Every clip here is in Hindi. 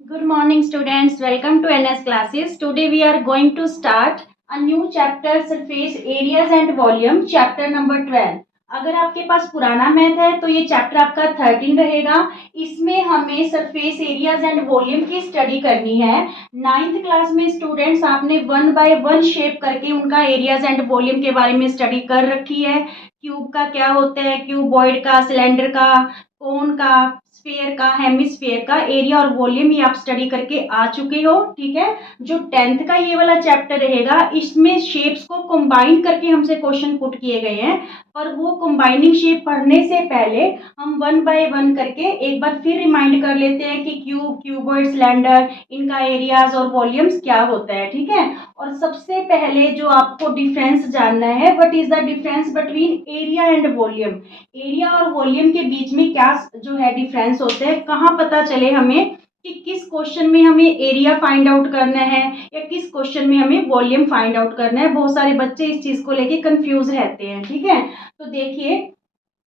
Good morning, students. Welcome to NS classes. Today we are going to start a new chapter, surface areas and volume, chapter number 12. अगर आपके पास पुराना मैथ है तो ये चैप्टर आपका 13 रहेगा। इसमें हमें सरफेस एरियाज एंड वॉल्यूम की स्टडी करनी है। 9th क्लास में स्टूडेंट्स आपने 1 बाय 1 शेप करके उनका एरियाज एंड वॉल्यूम के बारे में स्टडी कर रखी है। क्यूब का क्या होता है, क्यूबॉइड का, सिलेंडर का, कोन का, स्फीयर का, हेमिस्फीयर का एरिया और वॉल्यूम ये आप स्टडी करके आ चुके हो। ठीक है, जो 10th का ये वाला चैप्टर रहेगा इसमें शेप्स को कंबाइन करके हमसे क्वेश्चन पुट किए गए हैं, पर वो कंबाइनिंग शेप पढ़ने से पहले हम 1 बाय 1 करके एक बार फिर रिमाइंड कर लेते हैं कि क्यूब, क्यूबॉइड, सिलेंडर, इनका एरियाज और वॉल्यूम्स क्या होता है। ठीक है, और सबसे पहले जो आपको डिफरेंस जानना है, what is the difference between area and volume. Area और वॉल्यूम के बीच में क्या जो है डिफरेंस होता है, कहाँ पता चले हमें कि किस क्वेश्चन में हमें एरिया फाइंड आउट करना है या किस क्वेश्चन में हमें वॉल्यूम फाइंड आउट करना है। बहुत सारे बच्चे इस चीज को लेके कंफ्यूज रहते हैं। ठीक है, तो देखिए,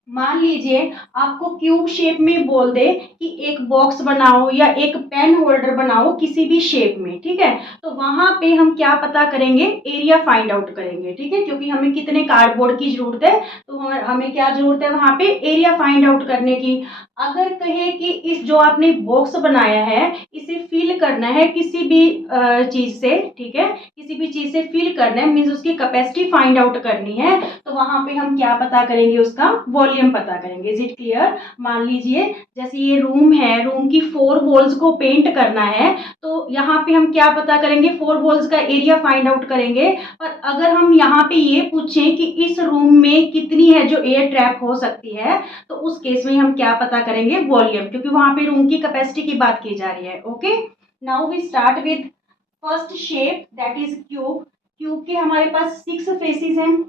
मान लीजिए आपको क्यूब शेप में बोल दे कि एक बॉक्स बनाओ या एक पेन होल्डर बनाओ किसी भी शेप में। ठीक है, तो वहां पे हम क्या पता करेंगे, एरिया फाइंड आउट करेंगे। ठीक है, क्योंकि हमें कितने कार्डबोर्ड की जरूरत है, तो हमें क्या जरूरत है वहां पे एरिया फाइंड आउट करने की। अगर कहे कि इस जो आपने बॉक्स बनाया है इसे फिल करना है किसी भी चीज से, ठीक है, किसी भी चीज से फिल करना है, मीन्स उसकी कैपेसिटी फाइंड आउट करनी है, तो वहां पे हम क्या पता करेंगे, उसका वॉल्यूम पता करेंगे। Is it clear. मान लीजिए जैसे ये रूम है, रूम की 4 वॉल्स को पेंट करना है, तो यहाँ पे हम क्या पता करेंगे, 4 वॉल्स का एरिया फाइंड आउट करेंगे। पर अगर हम यहाँ पे ये पूछें कि इस रूम में कितनी है जो एयर ट्रैप हो सकती है, तो उस केस में हम क्या पता करेंगे, वॉल्यूम, क्योंकि वहां पे रूम की कैपेसिटी की बात की जा रही है। Okay, now we start with first shape that is cube. Cube के हमारे पास 6 फेसेस हैं।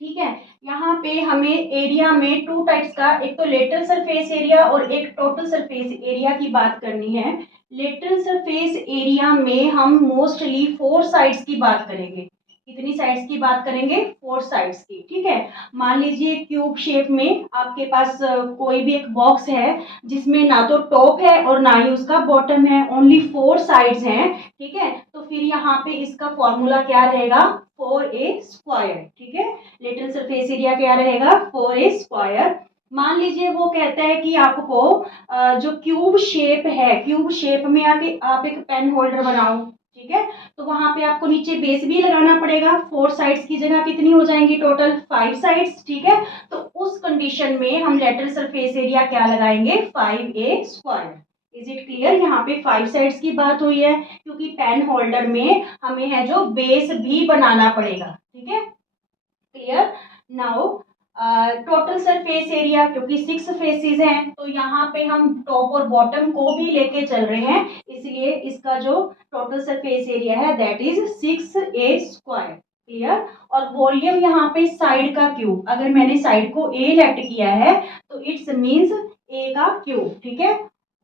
ठीक है, यहाँ पे हमें एरिया में 2 टाइप्स का, एक तो लेटरल सरफेस एरिया और एक टोटल सरफेस एरिया की बात करनी है। लेटरल सरफेस एरिया में हम मोस्टली 4 साइड्स की बात करेंगे। कितनी साइड्स की बात करेंगे, 4 साइड्स की। ठीक है, मान लीजिए क्यूब शेप में आपके पास कोई भी एक बॉक्स है जिसमें ना तो टॉप है और ना ही उसका बॉटम है, ओनली 4 साइड्स हैं। ठीक है, तो फिर यहाँ पे इसका फॉर्मूला क्या रहेगा, 4a स्क्वायर। ठीक है, लिटिल सरफेस एरिया क्या रहेगा, 4a स्क्वायर। मान लीजिए वो कहता है कि आपको जो क्यूब शेप है, क्यूब शेप में आके आप एक पेन होल्डर बनाओ। ठीक है, तो वहां पे आपको नीचे बेस भी लगाना पड़ेगा। 4 साइड्स की जगह कितनी हो जाएंगी, टोटल 5 साइड्स। ठीक है, तो उस कंडीशन में हम लेटरल सरफेस एरिया क्या लगाएंगे, 5a square. Is it clear. यहाँ पे 5 साइड्स की बात हुई है क्योंकि पेन होल्डर में हमें है जो बेस भी बनाना पड़ेगा। ठीक है, clear. Now total surface area, क्योंकि 6 फेसेस हैं तो यहाँ पे हम टॉप और बॉटम को भी लेके चल रहे हैं, इसलिए इसका जो टोटल सरफेस एरिया है that is 6a square. Clear. और वॉल्यूम यहाँ पे साइड का क्यूब, अगर मैंने साइड को a लेफ्ट किया है तो इट्स मींस a का क्यूब। ठीक है,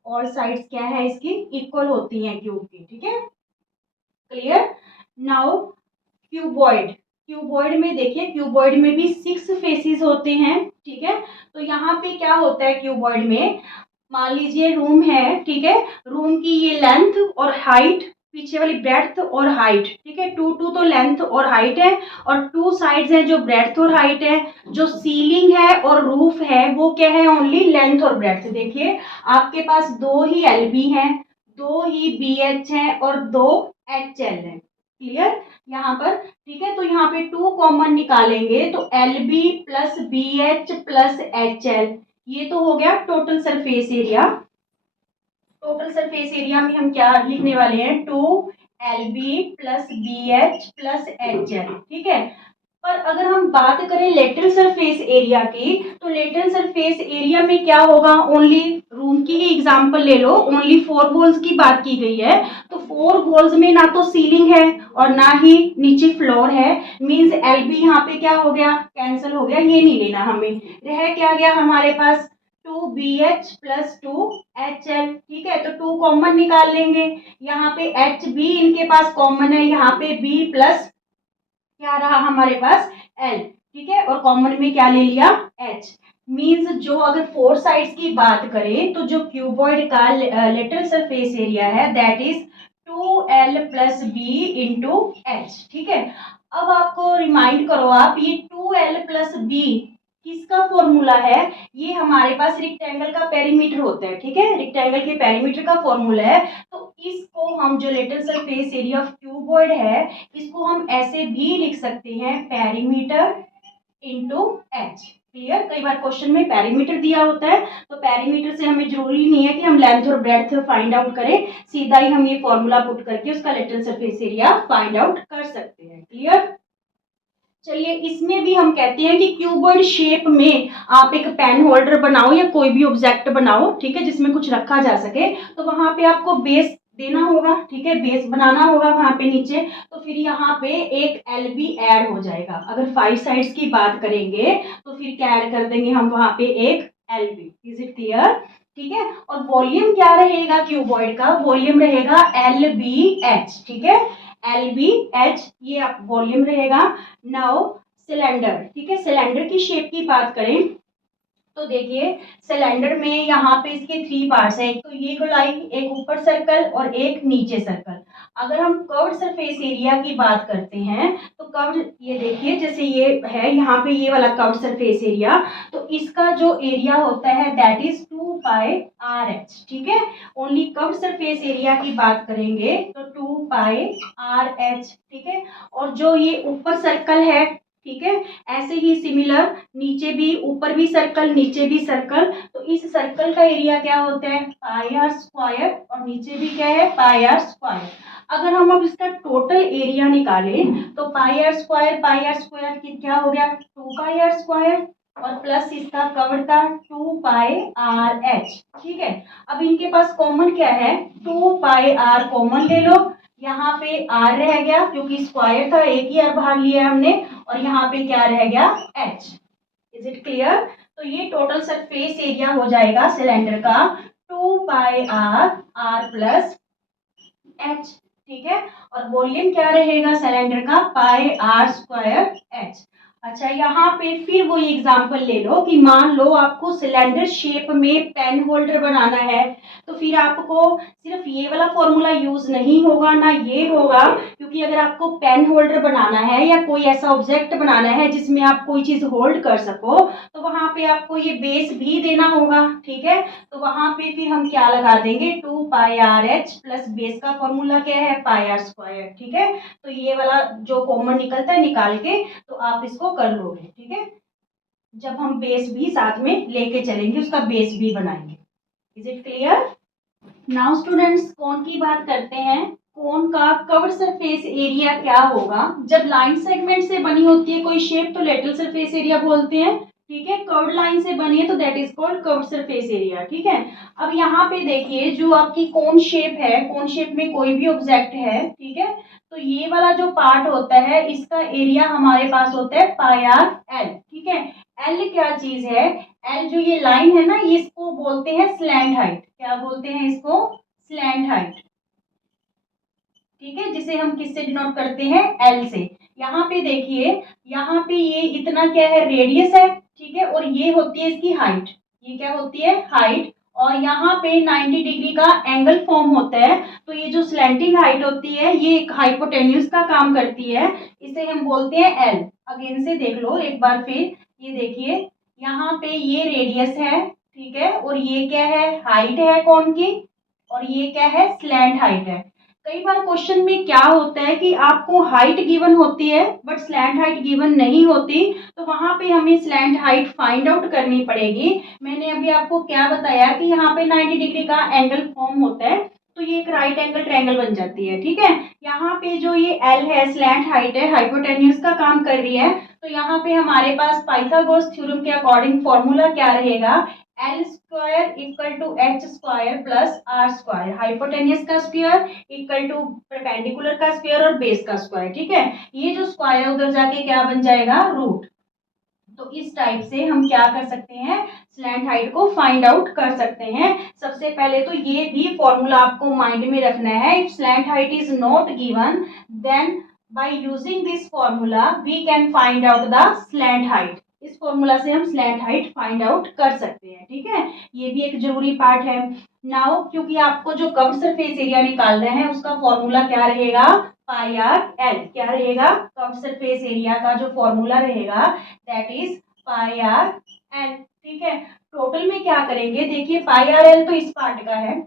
और साइड्स क्या है इसकी, इक्वल होती हैं क्यूब की। ठीक है, क्लियर। नाउ क्यूबॉइड, क्यूबॉइड में देखिए, क्यूबॉइड में भी 6 फेसेस होते हैं। ठीक है, तो यहाँ पे क्या होता है क्यूबॉइड में, मान लीजिए रूम है। ठीक है, रूम की ये लेंथ और हाइट, पीछे वाली ब्रेड्थ और हाइट। ठीक है, 2 तो लेंथ और हाइट है, और 2 साइड्स हैं जो ब्रेड्थ और हाइट है। जो सीलिंग है और रूफ है वो क्या है, ओनली लेंथ और ब्रेड्थ। देखिए आपके पास 2 ही एलबी हैं, 2 ही बीएच हैं और 2 एचएल है। क्लियर यहाँ पर। ठीक है, तो यहाँ पे 2 कॉमन निकालेंगे तो L B plus B H plus H L, ये तो हो गया total surface area. Total surface area में हम क्या लिखने वाले हैं, 2 LB plus B H plus H L. ठीक है, पर अगर हम बात करें लेटरल सरफेस एरिया की, तो लेटरल सरफेस एरिया में क्या होगा, ओनली रूम की ही एग्जांपल ले लो, ओनली 4 वॉल्स की बात की गई है, तो 4 वॉल्स में ना तो सीलिंग है और ना ही नीचे फ्लोर है, मींस एलबी यहाँ पे क्या हो गया, कैंसिल हो गया, ये नहीं लेना हमें। रह क्या गया हमारे पास, 2BH प्लस 2HL। ठीक है, तो 2 कॉमन निकाल लेंगे, यहाँ पे एच बी इनके पास कॉमन है, यहाँ पे बी प्लस क्या रहा हमारे पास, एल। ठीक है, और कॉमन में क्या ले लिया, एच। मीन्स जो अगर फोर साइड्स की बात करें तो जो क्यूबॉइड का लेटरल सरफेस एरिया है that is 2L plus B into H. ठीक है, अब आपको रिमाइंड करो आप, ये 2L प्लस बी किसका फॉर्मूला है? ये हमारे पास रेक्टेंगल का पेरीमीटर होता है। ठीक है, रेक्टेंगल के पेरीमीटर का फॉर्मूला है। तो इसको हम जो lateral surface area of cuboid है इसको हम ऐसे भी लिख सकते हैं, पेरीमीटर इंटू एच। क्लियर? कई बार क्वेश्चन में पेरीमीटर दिया होता है तो पेरीमीटर से हमें जरूरी नहीं है कि हम लेंथ और ब्रेड्थ फाइंड आउट करें, सीधा ही हम ये फॉर्मूला पुट करके उसका lateral surface area find out कर सकते हैं। क्लियर? चलिए, इसमें भी हम कहते हैं कि क्यूबॉइड शेप में आप एक पेन होल्डर बनाओ या कोई भी ऑब्जेक्ट बनाओ, ठीक है, जिसमें कुछ रखा जा सके, तो वहां पे आपको बेस देना होगा। ठीक है, बेस बनाना होगा वहां पे नीचे, तो फिर यहाँ पे एक एल भी ऐड हो जाएगा। अगर 5 साइड्स की बात करेंगे तो फिर क्या ऐड कर देंगे हम वहां पे, एक L B. Is it clear? ठीक है, और वॉल्यूम क्या रहेगा क्यूबॉइड का? वॉल्यूम रहेगा एल बी एच। ठीक है, एल बी एच ये आप वॉल्यूम रहेगा। नाउ सिलेंडर, ठीक है, सिलेंडर की शेप की बात करें तो देखिए, सिलेंडर में यहाँ पे इसके 3 पार्ट्स हैं, एक तो ये गोलाई, एक ऊपर सर्कल और एक नीचे सर्कल। अगर हम कर्व्ड सरफेस एरिया की बात करते हैं तो कर्व्ड, ये देखिए जैसे ये है यहाँ पे ये वाला कर्व्ड सरफेस एरिया, तो इसका जो एरिया होता है that is 2 pi R H. ठीक है, ओनली कर्व्ड सरफेस एरिया की बात करेंगे तो 2 पाई आर एच। ठीक है, और जो ये ऊपर सर्कल है, ठीक है, ऐसे ही सिमिलर नीचे भी, ऊपर भी सर्कल नीचे भी सर्कल, तो इस सर्कल का एरिया क्या होता है, पाई आर स्क्वायर, और नीचे भी क्या है, पाई आर स्क्वायर। अगर हम अब इसका टोटल एरिया निकालें तो पाई आर स्क्वायर की क्या हो गया, 2 पाई आर स्क्वायर, और प्लस इसका कवर का 2 पाई आर एच। ठीक है, अब इनके पास कॉमन क्या है, 2 पाई आर कॉमन ले लो, यहाँ पे आर रह गया क्योंकि स्क्वायर था, एक ही आर बाहर लिया हमने, और यहाँ पे क्या रह गया, एच। Is it clear? तो ये टोटल सरफेस एरिया हो जाएगा सिलेंडर का 2 pi R, R plus H. ठीक है, और वॉल्यूम क्या रहेगा सिलेंडर का, पाई आर स्क्वायर एच। अच्छा, यहाँ पे फिर वही एग्जांपल ले लो कि मान लो आपको सिलेंडर शेप में पेन होल्डर बनाना है, तो फिर आपको सिर्फ ये वाला फॉर्मूला यूज नहीं होगा ना ये होगा, क्योंकि अगर आपको पेन होल्डर बनाना है या कोई ऐसा ऑब्जेक्ट बनाना है जिसमें आप कोई चीज होल्ड कर सको, तो वहां पे आपको ये बेस भी देना होगा। ठीक है, तो वहां पे फिर हम क्या लगा देंगे, 2 pi R H plus base का फॉर्मूला क्या है, पाई आर स्क्वायर। ठीक है, तो ये वाला जो कॉमन निकलता है निकाल के तो आप इसको कर लोगे। ठीक है, जब हम बेस भी साथ में लेके चलेंगे, उसका बेस भी बनाएंगे। Is it clear? Now students, cone की बात करते हैं। कोन का कवर्ड सरफेस एरिया क्या होगा? जब लाइन सेगमेंट से बनी होती है कोई शेप तो लेटरल सरफेस एरिया बोलते हैं। ठीक है, कर्व्ड लाइन से बनी है तो that is called curved surface area. ठीक है, अब यहाँ पे देखिए जो आपकी कोन शेप है, कोन शेप में कोई भी ऑब्जेक्ट है, ठीक है, तो ये वाला जो पार्ट होता है इसका एरिया हमारे पास होता है पाई आर एल। ठीक है, एल क्या चीज है, एल जो ये लाइन है ना, इसको बोलते हैं स्लैंट हाइट। क्या बोलते हैं इसको, स्लैंट हाइट। ठीक है, जिसे हम किससे डिनोट करते हैं, एल से। यहाँ पे देखिए, यहाँ पे ये इतना क्या है, रेडियस है। ठीक है, और ये होती है इसकी हाइट, ये क्या होती है, हाइट, और यहाँ पे 90 डिग्री का एंगल फॉर्म होता है। तो ये जो स्लैंटिंग हाइट होती है ये एक हाइपोटेन्यूज का काम करती है, इसे हम बोलते हैं एल। अगेन से देख लो एक बार फिर, ये देखिए यहाँ पे ये रेडियस है, ठीक है, और ये क्या है, हाइट है कौन की, और ये क्या है, स्लैंट हाइट है। कई बार क्वेश्चन में क्या होता है कि आपको हाइट गिवन होती है बट स्लैंट हाइट गिवन नहीं होती, तो वहां पे हमें स्लैंट हाइट फाइंड आउट करनी पड़ेगी। मैंने अभी आपको क्या बताया कि यहाँ पे 90 डिग्री का एंगल फॉर्म होता है, तो ये एक राइट एंगल ट्रायंगल बन जाती है। ठीक है, यहाँ पे जो ये एल है, स्लैंट हाइट है, हाइपोटेन्यूज का काम कर रही है, तो यहाँ पे हमारे पास पाइथागोरस थ्योरम के अकॉर्डिंग फॉर्मूला क्या रहेगा, L square equal to H square plus R square, hypotenuse का स्क्वायर इक्वल टू परपेंडिकुलर का स्क्वायर और बेस का स्क्वायर। ठीक है, ये जो स्क्वायर उधर जाके क्या बन जाएगा, रूट। तो इस टाइप से हम क्या कर सकते हैं, स्लैंट हाइट को फाइंड आउट कर सकते हैं। सबसे पहले तो ये भी फॉर्मूला आपको माइंड में रखना है, if slant height is not given then by using this formula we can find out the slant height. इस फॉर्मूला से हम स्लैंट हाइट फाइंड आउट कर सकते हैं, ठीक है। ये भी एक जरूरी पार्ट है। नाउ क्योंकि आपको जो कर्व्ड सरफेस एरिया निकालना है उसका फॉर्मूला क्या रहेगा, पाई आर एल। क्या रहेगा, कर्व्ड सरफेस एरिया का जो फॉर्मूला रहेगा that is pi R L, ठीक है। टोटल में क्या करेंगे, देखिए पाई आर एल तो इस पार्ट का है,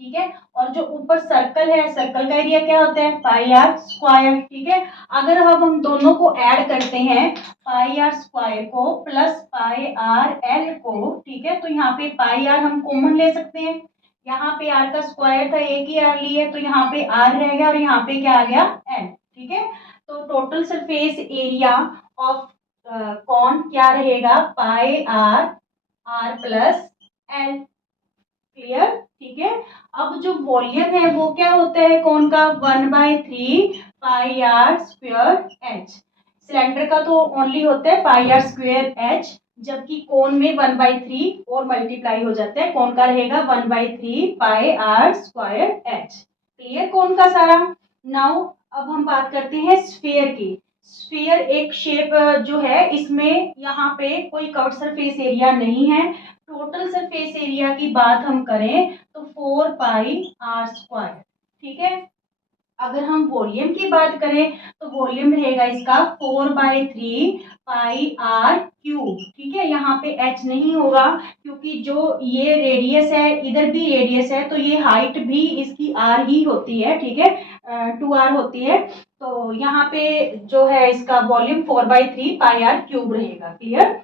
ठीक है। और जो ऊपर सर्कल है, सर्कल का एरिया क्या होता है, पाई आर स्क्वायर, ठीक है। अगर हम दोनों को ऐड करते हैं, पाई आर स्क्वायर को प्लस पाई आर एल को, ठीक है, तो यहाँ पे पाई आर हम कॉमन ले सकते हैं। यहाँ पे आर का स्क्वायर था, एक ही आर लिया, तो यहाँ पे आर रह गया और यहाँ पे क्या आ गया, एल, ठीक है। तो total surface area of cone क्या रहेगा, pi R R plus L. Clear, ठीक है। अब जो वॉल्यूम है वो क्या होता है कौन का, 1/3 पाई आर स्क्वायर एच। सिलेंडर का तो ओनली होता है पाई आर स्क्वायर एच, जबकि कोन में 1/3 और मल्टीप्लाई हो जाता है, कोन का रहेगा 1/3 पाई आर स्क्वायर एच। क्लियर कोन का सारा। नाउ अब हम बात करते हैं स्फीयर की। स्फीयर एक शेप जो है, इसमें यहाँ पे कोई कर्व सरफेस एरिया नहीं है। टोटल सरफेस एरिया की बात हम करें तो 4 पाई आर स्क्वायर, ठीक है। अगर हम वॉल्यूम की बात करें तो वॉल्यूम रहेगा इसका 4/3 पाई आर क्यूब, ठीक है। यहाँ पे एच नहीं होगा क्योंकि जो ये रेडियस है, इधर भी रेडियस है, तो ये हाइट भी इसकी आर ही होती है, ठीक है, 2r होती है। तो यहाँ पे जो है इसका वॉल्यूम 4/3 पाई आर क्यूब रहेगा। क्लियर।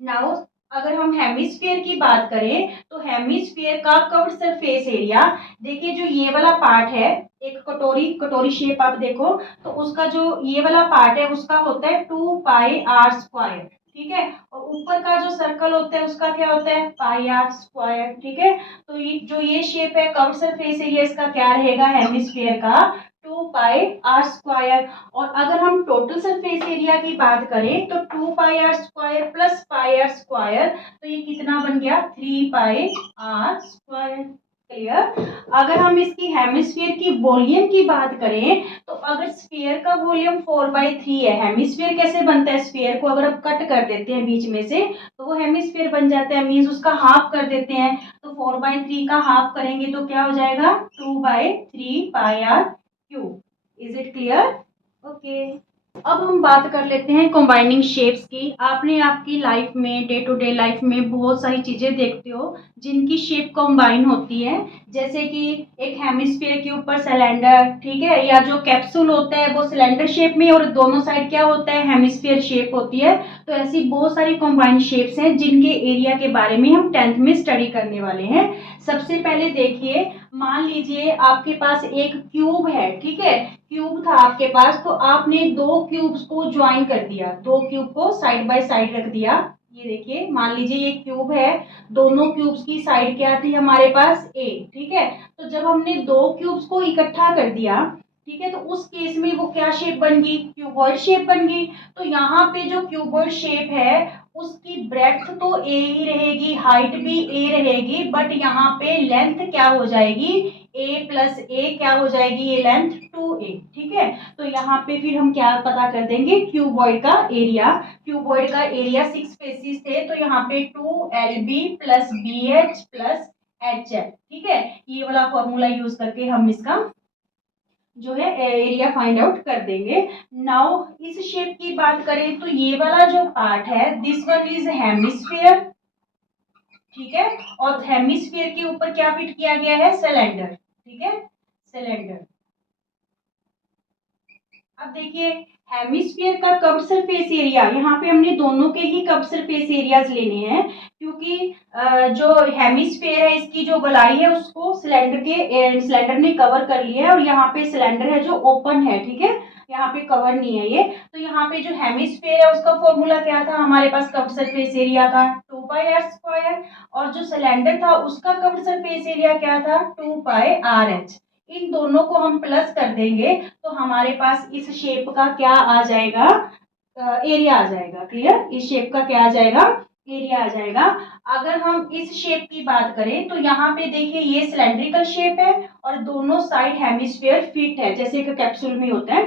नाउ अगर हम हेमिस्फीयर की बात करें तो हेमिस्फीयर का कर्व्ड सरफेस एरिया, देखिए जो ये वाला पार्ट है, एक कटोरी कटोरी शेप आप देखो, तो उसका जो ये वाला पार्ट है उसका होता है 2 पाई आर स्क्वायर, ठीक है। और ऊपर का जो सर्कल होता है उसका क्या होता है, पाई आर स्क्वायर, ठीक है। तो ये जो ये शेप है कर्व्ड सरफेस एरिया, इसका क्या रहेगा, हेमिस्फीयर का 2 पाई आर स्क्वायर। और अगर हम टोटल सरफेस एरिया की बात करें तो 2 pi R square plus pi R square, तो ये कितना बन गया, 3 पाई आर स्क्वायर। क्लियर। अगर हम इसकी हेमिस्फीयर की वॉल्यूम की बात करें तो अगर स्फीयर का वॉल्यूम 4/3 है, हेमिस्फीयर कैसे बनता है, स्फीयर को अगर आप कट कर देते हैं बीच में से तो वो हेमिस्फीयर बन जाता है, मीन्स उसका हाफ कर देते हैं। तो 4/3 का हाफ करेंगे तो क्या हो जाएगा, 2/3 pi R cube. Is it clear, okay. अब हम बात कर लेते हैं कंबाइनिंग शेप्स की। आपने आपकी लाइफ में, डे टू डे लाइफ में बहुत सारी चीजें देखते हो जिनकी शेप कंबाइन होती है, जैसे कि एक हेमिस्फीयर के ऊपर सिलेंडर, ठीक है, या जो कैप्सूल होता है वो सिलेंडर शेप में और दोनों साइड क्या होता है, हेमिस्फीयर शेप होती है। तो ऐसी बहुत सारी कंबाइंड शेप्स हैं जिनके एरिया के बारे में हम 10th में स्टडी करने वाले हैं। सबसे पहले देखिए, मान लीजिए आपके पास एक क्यूब है, ठीक है, क्यूब था आपके पास, तो आपने दो क्यूब्स को ज्वाइन कर दिया, दो क्यूब को साइड बाय साइड रख दिया। ये देखिए, मान लीजिए ये क्यूब है, दोनों क्यूब्स की साइड क्या थी हमारे पास, ए, ठीक है। तो जब हमने दो क्यूब्स को इकट्ठा कर दिया, ठीक है, तो उस केस में वो क्या शेप बन गई, क्यूबॉइड शेप बन गई। तो यहाँ पे जो क्यूबॉइड शेप है उसकी ब्रेड्थ तो ए ही रहेगी, हाइट भी ए रहेगी, बट यहाँ पे लेंथ क्या हो जाएगी, ए प्लस ए क्या हो जाएगी, ये लेंथ 2a, ठीक है। तो यहाँ पे फिर हम क्या पता कर देंगे, क्यूबॉइड का एरिया। क्यूबॉइड का एरिया 6 फेसिस थे, तो यहाँ पे 2lb plus bh plus hf, ठीक है। ये वाला फॉर्मूला यूज करके हम इसका जो है एरिया फाइंड आउट कर देंगे। नाउ इस शेप की बात करें तो ये वाला जो पार्ट है, दिस वन इज हेमिस्फीयर, ठीक है। और हेमिस्फीयर के ऊपर क्या फिट किया गया है, सिलेंडर, ठीक है, सिलेंडर। अब देखिए हेमिस्फीयर का कर्व सरफेस एरिया, यहाँ पे हमने दोनों के ही कर्व सरफेस एरियाज लेने हैं, क्योंकि जो हेमिस्फीयर है इसकी जो गोलाई है उसको सिलेंडर ने कवर कर लिया है, और यहाँ पे सिलेंडर है जो ओपन है, ठीक है, यहाँ पे कवर नहीं है ये। तो यहाँ पे जो हेमिस्फीयर है उसका फॉर्मूला क्या था हमारे पास कर्व सरफेस एरिया का, 2 पाई आर स्क्वायर, और जो सिलेंडर था उसका कर्व सरफेस एरिया क्या था, 2 पाई आर एच। इन दोनों को हम प्लस कर देंगे तो हमारे पास इस शेप का क्या आ जाएगा, एरिया आ जाएगा। क्लियर, इस शेप का क्या आ जाएगा, एरिया आ जाएगा। अगर हम इस शेप की बात करें तो यहाँ पे देखिए ये सिलेंड्रिकल शेप है और दोनों साइड हेमिस्फीयर फिट है, जैसे कि कैप्सूल में होता है।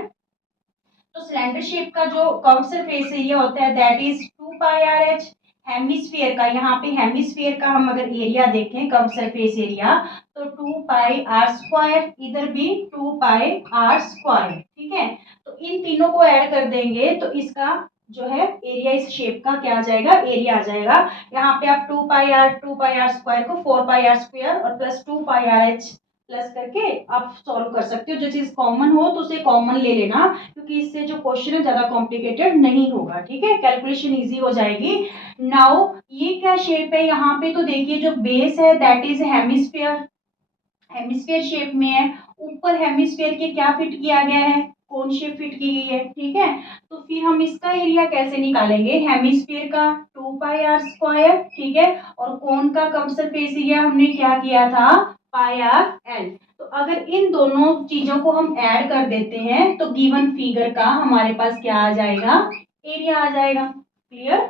तो सिलेंडर शेप का जो कर्व सरफेस एरिया होता है that is 2 π r h। Hemisphere का, यहाँ पे हेमिस्फीयर का हम अगर एरिया देखें कर्व सरफेस एरिया, तो 2 π r², इधर भी 2 π r²। ठीक है, तो इन तीनों को ऐड कर देंगे तो इसका जो है एरिया इस शेप का क्या आ जाएगा, एरिया आ जाएगा। यहाँ पे आप 2 π r² को 4 π r² और प्लस 2 π r h प्लस करके आप सॉल्व कर सकते हो। जो चीज कॉमन हो तो उसे कॉमन ले लेना, क्योंकि इससे जो क्वेश्चन है ज्यादा कॉम्प्लिकेटेड नहीं होगा। ठीक है, कैलकुलेशन इजी हो जाएगी। नाउ ये क्या शेप है, यहाँ पे तो देखिए जो बेस है that is hemisphere, hemisphere shape में है। ऊपर हेमिस्फीयर के क्या फिट किया गया है, कोन शेप फिट की गई है। ठीक है, तो फिर हम इसका एरिया कैसे निकालेंगे, हेमिस्फीयर का 2 π r²। ठीक है, और कोन का कर्व सरफेस एरिया हमने क्या किया था, π r l। तो अगर इन दोनों चीजों को हम ऐड कर देते हैं तो गिवन फिगर का हमारे पास क्या आ जाएगा, एरिया आ जाएगा। क्लियर।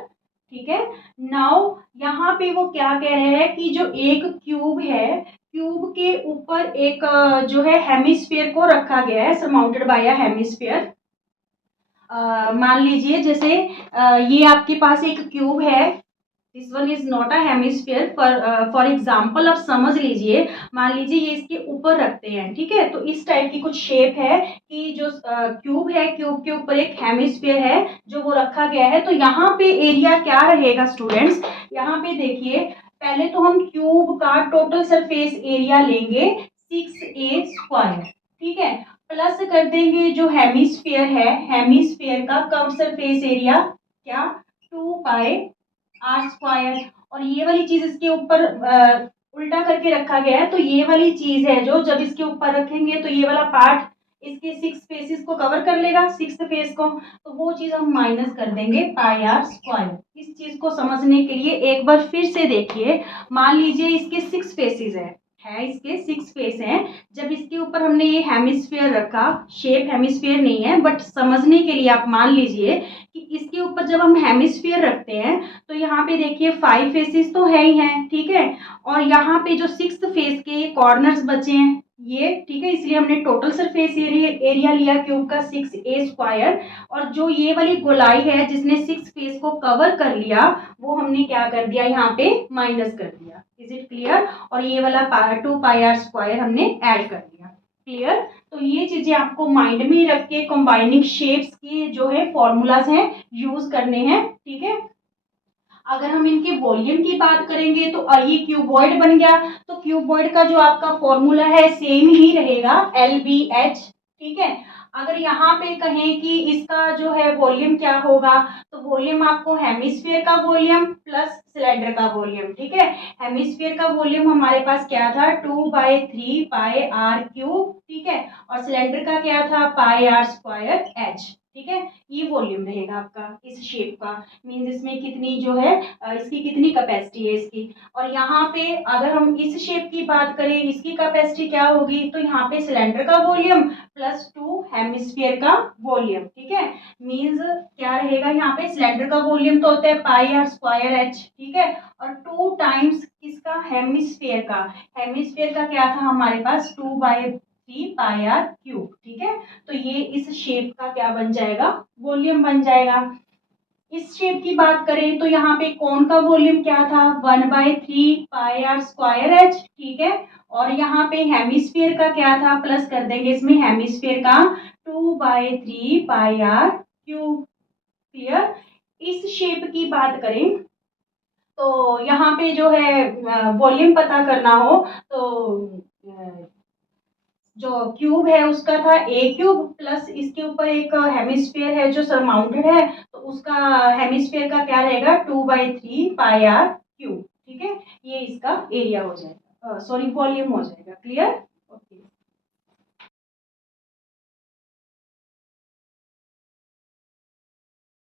ठीक है, नाउ यहाँ पे वो क्या कह रहे हैं कि जो एक क्यूब है, क्यूब के ऊपर एक जो है हेमिस्फीयर को रखा गया है, सरमाउंटेड बाय अ हेमिस्फीयर। मान लीजिए जैसे ये आपके पास एक क्यूब है, this one is not a hemisphere. For example आप समझ लीजिए, मान लीजिए ये इसके ऊपर रखते हैं। ठीक है, तो इस टाइप की कुछ शेप है कि जो क्यूब है, क्यूब के ऊपर एक हेमिस्फीयर है जो वो रखा गया है। तो यहाँ पे एरिया क्या रहेगा स्टूडेंट्स, यहाँ पे देखिए पहले तो हम क्यूब का टोटल सरफेस एरिया लेंगे 6a²। ठीक है, प्लस कर देंगे जो हेमिस्फीयर है, हेमिस्फीयर का कर्व सरफेस एरिया क्या, 2 π r²। और ये वाली चीज इसके ऊपर उल्टा करके रखा गया है, तो ये वाली चीज है जो जब इसके ऊपर रखेंगे तो ये वाला पार्ट इसके 6 फेसेस को कवर कर लेगा, 6th फेस को, तो वो चीज हम माइनस कर देंगे π r²। इस चीज को समझने के लिए एक बार फिर से देखिए, मान लीजिए इसके 6 फेसेस है इसके 6 फेस हैं। जब इसके ऊपर हमने ये हेमिस्फीयर रखा, शेप हेमिस्फीयर नहीं है बट समझने के लिए आप मान लीजिए कि इसके ऊपर जब हम हेमिस्फीयर रखते हैं तो यहाँ पे देखिए 5 फेसेस तो है ही हैं। ठीक है, और यहाँ पे जो 6th फेस के कॉर्नर्स बचे हैं ये, ठीक है, इसलिए हमने टोटल सरफेस एरिया लिया क्यूब का 6a²। और जो ये वाली गोलाई है जिसने 6 फेस को कवर कर लिया, वो हमने क्या कर दिया, यहाँ पे माइनस कर दिया। Is it clear. और ये वाला 2 π r² हमने ऐड कर दिया। क्लियर। तो ये चीजें आपको माइंड में रख के कंबाइनिंग शेप्स की जो है फॉर्मूलाज हैं यूज करने हैं। ठीक है, अगर हम इनके वॉल्यूम की बात करेंगे तो ये क्यूबॉइड बन गया, तो क्यूबॉइड का जो आपका फॉर्मूला है सेम ही रहेगा, LBH। ठीक है, अगर यहाँ पे कहें कि इसका जो है वॉल्यूम क्या होगा, तो वॉल्यूम आपको हेमिस्फीयर का वॉल्यूम प्लस सिलेंडर का वॉल्यूम। ठीक है, हेमिस्फीयर का वॉल्यूम हमारे पास क्या था, 2/3 π r³। ठीक है, और सिलेंडर का क्या था, πr²h। ठीक है, ये वॉल्यूम रहेगा आपका इस शेप का। मीन्स इसमें कितनी जो है इसकी कितनी कैपेसिटी है इसकी। और यहाँ पे अगर हम इस शेप की बात करें, इसकी कैपेसिटी क्या होगी, तो यहाँ पे सिलेंडर का वॉल्यूम प्लस 2 हेमिस्फीयर का वॉल्यूम। ठीक है, मीन्स क्या रहेगा, यहाँ पे सिलेंडर का वॉल्यूम तो होता है πr²h। ठीक है, और 2 टाइम्स किसका, हेमिस्फीयर का। हेमिस्फीयर का क्या था हमारे पास, 2/3 πr³। ठीक है, तो ये इस शेप का क्या बन जाएगा, वॉल्यूम बन जाएगा। इस शेप की बात करें तो यहाँ पे कोन का वॉल्यूम क्या था, 1/3 πr²h। ठीक है, और यहाँ पे हेमिस्फीयर का क्या था, प्लस कर देंगे इसमें हेमिस्फीयर का 2/3 πr³। क्लियर। इस शेप की बात करें तो यहाँ पे जो है वॉल्यूम पता करना हो तो जो क्यूब है उसका था a³ प्लस इसके ऊपर एक हेमिस्फीयर है जो सरमाउंटेड है, तो उसका हेमिस्फीयर का क्या रहेगा, 2/3 πr³। ठीक है, ये इसका एरिया हो जाएगा, सॉरी वॉल्यूम हो जाएगा। क्लियर।